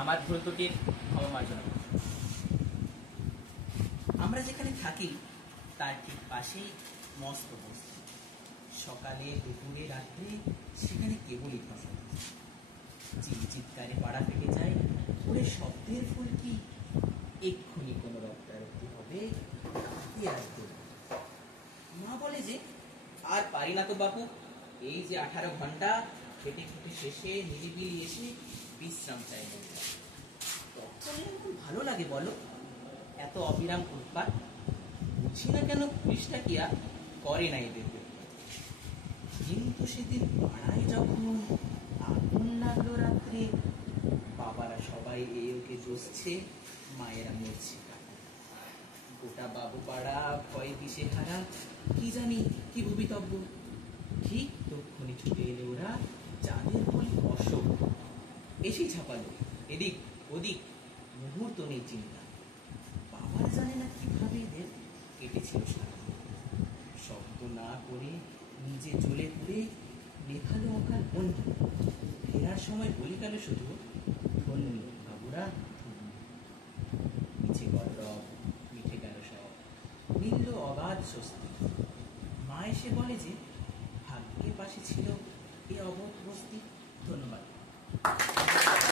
আমার ভুল ত্রুটির ক্ষমা মার্জনা করুন। আমরা যেখানে থাকি তার ঠিক পাশেই মস্ত বস্তি। সকালে দুপুরে রাত্রে সেখানে কেবলই ফসল। চিৎকারে পাড়া ফেটে যায়, ওরে শব্দের ফুল কি এক্ষুনি কোনো রক্তারক্তি হবে, মা বলে যে আর পারি না তো বাপু, এই যে 18 ঘন্টা খেটে খেটে শেষে নিরিবিলি এসে বিশ্রাম চাই। তখন এরকম ভালো লাগে বলো, এত অবিরাম উৎপাত। বুঝি না কেন পুলিশটা কি আর করে না এদের। কিন্তু সেদিন পাড়ায় যখন আগুন লাগলো রাত্রে, বাবারা সবাই এই ওকে জ্বলছে, মায়েরা মরছে। গোটা বাবু পাড়া ভয় দিশে হারা, কি জানি কি ভবিতব্য। ঠিক তক্ষণি ছুটে এলে ওরা, যাদের বলি অশোক, এসেই ছাপালো এদিক ওদিক, মুহূর্ত নেই চিন্তা। বাবা জানে না কিভাবে এদের কেটেছিল সারা। শব্দ না করে নিজে জ্বলে পুড়ে লেখালো অকাল বন্ধু। ফেরার সময় বলি গেল শুধু, ধন্য বাবুরা, মিছে গৌরব, মিঠে গেল সব, মিলল অবাধ স্বস্তি। মা এসে বলে যে ভাগ্যের পাশে ছিল এ অবধ বস্তি। ধন্যবাদ।